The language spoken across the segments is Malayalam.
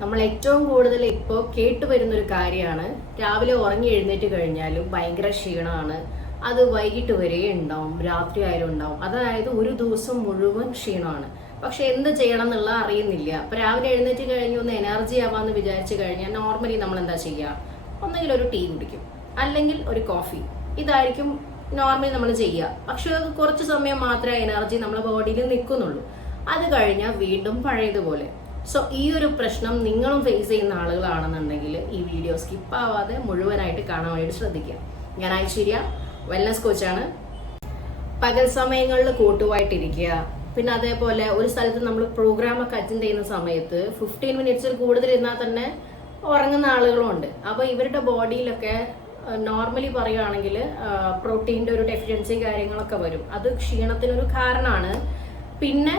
നമ്മൾ ഏറ്റവും കൂടുതൽ ഇപ്പോൾ കേട്ടുവരുന്നൊരു കാര്യമാണ് രാവിലെ ഉറങ്ങി എഴുന്നേറ്റ് കഴിഞ്ഞാലും ഭയങ്കര ക്ഷീണമാണ്. അത് വൈകിട്ട് വരെ ഉണ്ടാവും, രാത്രി ആയാലും ഉണ്ടാവും. അതായത് ഒരു ദിവസം മുഴുവൻ ക്ഷീണമാണ്. പക്ഷെ എന്ത് ചെയ്യണം എന്നുള്ള അറിയുന്നില്ല. അപ്പൊ രാവിലെ എഴുന്നേറ്റ് കഴിഞ്ഞ് ഒന്ന് എനർജി ആവാന്ന് വിചാരിച്ചു കഴിഞ്ഞാൽ നോർമലി നമ്മൾ എന്താ ചെയ്യുക? ഒന്നെങ്കിൽ ഒരു ടീ കുടിക്കും, അല്ലെങ്കിൽ ഒരു കോഫി. ഇതായിരിക്കും നോർമലി നമ്മൾ ചെയ്യുക. പക്ഷെ അത് കുറച്ച് സമയം മാത്രമേ എനർജി നമ്മുടെ ബോഡിയിൽ നിൽക്കുന്നുള്ളൂ. അത് കഴിഞ്ഞാൽ വീണ്ടും പഴയതുപോലെ. സോ ഈ ഒരു പ്രശ്നം നിങ്ങളും ഫേസ് ചെയ്യുന്ന ആളുകളാണെന്നുണ്ടെങ്കിൽ ഈ വീഡിയോ സ്കിപ്പ് ആവാതെ മുഴുവനായിട്ട് കാണാൻ വേണ്ടിയിട്ട് ശ്രദ്ധിക്കുക. ഞാൻ ഐശ്വര്യ, വെൽനസ് കോച്ചാണ്. പകൽ സമയങ്ങളിൽ കൂട്ടുമായിട്ടിരിക്കുക, പിന്നെ അതേപോലെ ഒരു സ്ഥലത്ത് നമ്മൾ പ്രോഗ്രാമൊക്കെ അറ്റൻഡ് ചെയ്യുന്ന സമയത്ത് 15 മിനിറ്റ്സിൽ കൂടുതൽ ഇരുന്നാൽ തന്നെ ഉറങ്ങുന്ന ആളുകളുണ്ട്. അപ്പോൾ ഇവരുടെ ബോഡിയിലൊക്കെ നോർമലി പറയുകയാണെങ്കിൽ പ്രോട്ടീൻ്റെ ഒരു ഡെഫിഷ്യൻസി കാര്യങ്ങളൊക്കെ വരും. അത് ക്ഷീണത്തിനൊരു കാരണമാണ്. പിന്നെ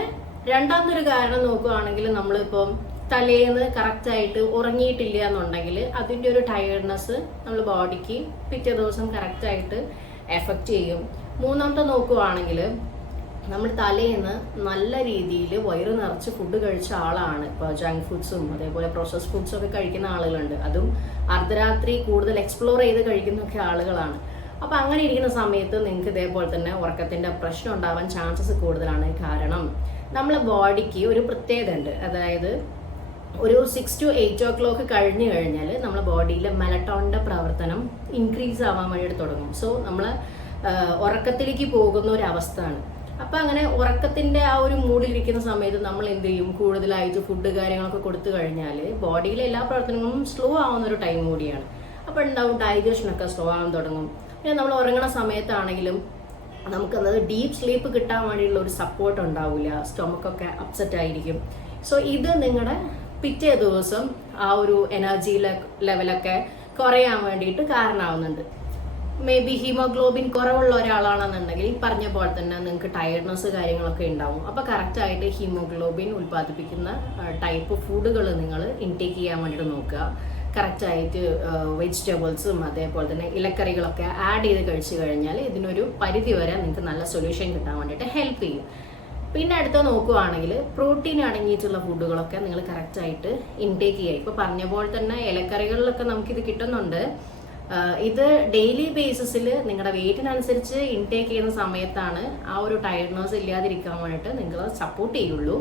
രണ്ടാമതൊരു കാരണം നോക്കുകയാണെങ്കിൽ നമ്മളിപ്പം തലേന്ന് കറക്റ്റായിട്ട് ഉറങ്ങിയിട്ടില്ല എന്നുണ്ടെങ്കിൽ അതിൻ്റെ ഒരു ടയർഡ്നെസ് നമ്മൾ ബോഡിക്ക് പിറ്റേ ദിവസം കറക്റ്റായിട്ട് എഫക്റ്റ് ചെയ്യും. മൂന്നാമത്തെ നോക്കുകയാണെങ്കിൽ നമ്മൾ തലേന്ന് നല്ല രീതിയിൽ വയറ് നിറച്ച് ഫുഡ് കഴിച്ച ആളാണ്. ഇപ്പോൾ ജങ്ക് ഫുഡ്സും അതേപോലെ പ്രോസസ് ഫുഡ്സും ഒക്കെ കഴിക്കുന്ന ആളുകളുണ്ട്. അതും അർദ്ധരാത്രി കൂടുതൽ എക്സ്പ്ലോർ ചെയ്ത് കഴിക്കുന്നൊക്കെ ആളുകളാണ്. അപ്പം അങ്ങനെ ഇരിക്കുന്ന സമയത്ത് നിങ്ങൾക്ക് ഇതേപോലെ തന്നെ ഉറക്കത്തിൻ്റെ പ്രശ്നം ഉണ്ടാവാൻ ചാൻസസ് കൂടുതലാണ്. കാരണം നമ്മളെ ബോഡിക്ക് ഒരു പ്രത്യേകത ഉണ്ട്. അതായത് ഒരു 6 to 8 o'clock കഴിഞ്ഞ് കഴിഞ്ഞാൽ നമ്മളെ ബോഡിയിലെ മെലറ്റോണിൻ്റെ പ്രവർത്തനം ഇൻക്രീസ് ആവാൻ വേണ്ടിയിട്ട് തുടങ്ങും. സോ നമ്മൾ ഉറക്കത്തിലേക്ക് പോകുന്ന ഒരു അവസ്ഥയാണ്. അപ്പം അങ്ങനെ ഉറക്കത്തിൻ്റെ ആ ഒരു മൂഡിലിരിക്കുന്ന സമയത്ത് നമ്മൾ എന്ത് ചെയ്യും? കൂടുതലായിട്ട് ഫുഡ് കാര്യങ്ങളൊക്കെ കൊടുത്തു കഴിഞ്ഞാൽ ബോഡിയിലെ എല്ലാ പ്രവർത്തനങ്ങളും സ്ലോ ആവുന്ന ഒരു ടൈം കൂടിയാണ്. അപ്പോൾ ഉണ്ടാവും ഡൈജഷനൊക്കെ സ്ലോ ആവാൻ തുടങ്ങും. പിന്നെ നമ്മൾ ഉറങ്ങുന്ന സമയത്താണെങ്കിലും നമുക്കെന്നത് ഡീപ്പ് സ്ലീപ്പ് കിട്ടാൻ വേണ്ടിയുള്ള ഒരു സപ്പോർട്ട് ഉണ്ടാവില്ല. സ്റ്റൊമക്കൊക്കെ അപ്സെറ്റ് ആയിരിക്കും. സോ ഇത് നിങ്ങളുടെ പിറ്റേ ദിവസം ആ ഒരു എനർജി ലെവലൊക്കെ കുറയാൻ വേണ്ടിയിട്ട് കാരണമാവുന്നുണ്ട്. മേ ബി ഹീമോഗ്ലോബിൻ കുറവുള്ള ഒരാളാണെന്നുണ്ടെങ്കിൽ പറഞ്ഞ പോലെ തന്നെ നിങ്ങൾക്ക് ടയർഡ്നെസ് കാര്യങ്ങളൊക്കെ ഉണ്ടാവും. അപ്പോൾ കറക്റ്റായിട്ട് ഹീമോഗ്ലോബിൻ ഉൽപ്പാദിപ്പിക്കുന്ന ടൈപ്പ് ഫുഡുകൾ നിങ്ങൾ ഇൻടേക്ക് ചെയ്യാൻ വേണ്ടിയിട്ട് നോക്കുക. കറക്റ്റായിട്ട് വെജിറ്റബിൾസും അതേപോലെ തന്നെ ഇലക്കറികളൊക്കെ ആഡ് ചെയ്ത് കഴിച്ചു കഴിഞ്ഞാൽ ഇതിനൊരു പരിധി വരെ നിങ്ങൾക്ക് നല്ല സൊല്യൂഷൻ കിട്ടാൻ വേണ്ടിയിട്ട് ഹെൽപ്പ് ചെയ്യും. പിന്നെ അടുത്ത നോക്കുകയാണെങ്കിൽ പ്രോട്ടീൻ അടങ്ങിയിട്ടുള്ള ഫുഡുകളൊക്കെ നിങ്ങൾ കറക്റ്റായിട്ട് ഇൻടേക്ക് ചെയ്യുക. ഇപ്പോൾ പറഞ്ഞ പോലെ തന്നെ ഇലക്കറികളിലൊക്കെ നമുക്കിത് കിട്ടുന്നുണ്ട്. ഇത് ഡെയിലി ബേസിസിൽ നിങ്ങളുടെ വെയിറ്റിനനുസരിച്ച് ഇൻടേക്ക് ചെയ്യുന്ന സമയത്താണ് ആ ഒരു ടയർഡ്നെസ് ഇല്ലാതിരിക്കാൻ വേണ്ടിയിട്ട് നിങ്ങൾ സപ്പോർട്ട് ചെയ്യുള്ളൂ.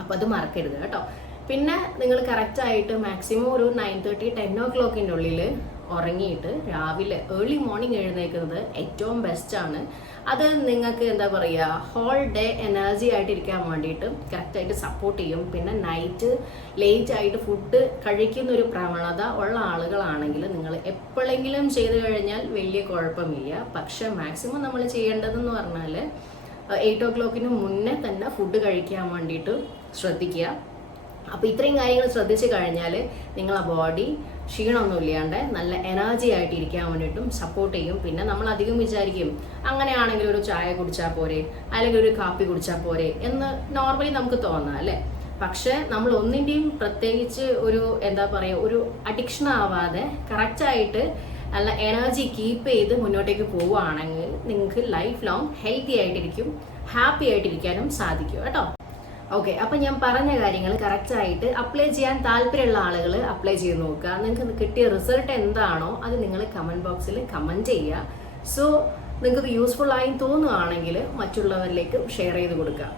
അപ്പോൾ അത് മറക്കരുത് കേട്ടോ. പിന്നെ നിങ്ങൾ കറക്റ്റായിട്ട് മാക്സിമം ഒരു 9:30 10 o'clockൻ്റെ ഉള്ളിൽ ഉറങ്ങിയിട്ട് രാവിലെ ഏർലി മോർണിംഗ് എഴുന്നേൽക്കുന്നത് ഏറ്റവും ബെസ്റ്റാണ്. അത് നിങ്ങൾക്ക് എന്താ പറയുക, ഹോൾ ഡേ എനർജി ആയിട്ടിരിക്കാൻ വേണ്ടിയിട്ട് കറക്റ്റായിട്ട് സപ്പോർട്ട് ചെയ്യും. പിന്നെ നൈറ്റ് ലേറ്റ് ആയിട്ട് ഫുഡ് കഴിക്കുന്ന ഒരു പ്രവണത ഉള്ള ആളുകളാണെങ്കിൽ നിങ്ങൾ എപ്പോഴെങ്കിലും ചെയ്ത് കഴിഞ്ഞാൽ വലിയ കുഴപ്പമില്ല. പക്ഷെ മാക്സിമം നമ്മൾ ചെയ്യേണ്ടതെന്ന് പറഞ്ഞാൽ 8 o'clock മുന്നേ തന്നെ ഫുഡ് കഴിക്കാൻ വേണ്ടിയിട്ട് ശ്രദ്ധിക്കുക. അപ്പോൾ ഇത്രയും കാര്യങ്ങൾ ശ്രദ്ധിച്ചു കഴിഞ്ഞാൽ നിങ്ങളെ ബോഡി ക്ഷീണമൊന്നും ഇല്ലാണ്ട് നല്ല എനർജി ആയിട്ട് ഇരിക്കാൻ വേണ്ടിയിട്ടും സപ്പോർട്ട് ചെയ്യും. പിന്നെ നമ്മൾ അധികം വിചാരിക്കും അങ്ങനെയാണെങ്കിൽ ഒരു ചായ കുടിച്ചാൽ പോരെ, അല്ലെങ്കിൽ ഒരു കാപ്പി കുടിച്ചാൽ പോരെ എന്ന് നോർമലി നമുക്ക് തോന്നാം അല്ലേ. പക്ഷെ നമ്മൾ ഒന്നിൻ്റെയും പ്രത്യേകിച്ച് ഒരു എന്താ പറയുക, ഒരു അഡിക്ഷൻ ആവാതെ കറക്റ്റായിട്ട് നല്ല എനർജി കീപ്പ് ചെയ്ത് മുന്നോട്ടേക്ക് പോവുകയാണെങ്കിൽ നിങ്ങൾക്ക് ലൈഫ് ലോങ് ഹെൽത്തി ആയിട്ടിരിക്കും, ഹാപ്പി ആയിട്ടിരിക്കാനും സാധിക്കും കേട്ടോ. ഓക്കെ, അപ്പം ഞാൻ പറഞ്ഞ കാര്യങ്ങൾ കറക്റ്റായിട്ട് അപ്ലൈ ചെയ്യാൻ താല്പര്യമുള്ള ആളുകൾ അപ്ലൈ ചെയ്ത് നോക്കുക. നിങ്ങൾക്ക് കിട്ടിയ റിസൾട്ട് എന്താണോ അത് നിങ്ങൾ കമൻറ്റ് ബോക്സിൽ കമൻറ്റ് ചെയ്യുക. സോ നിങ്ങൾക്ക് യൂസ്ഫുൾ ആയി തോന്നുകയാണെങ്കിൽ മറ്റുള്ളവരിലേക്ക് ഷെയർ ചെയ്ത് കൊടുക്കുക.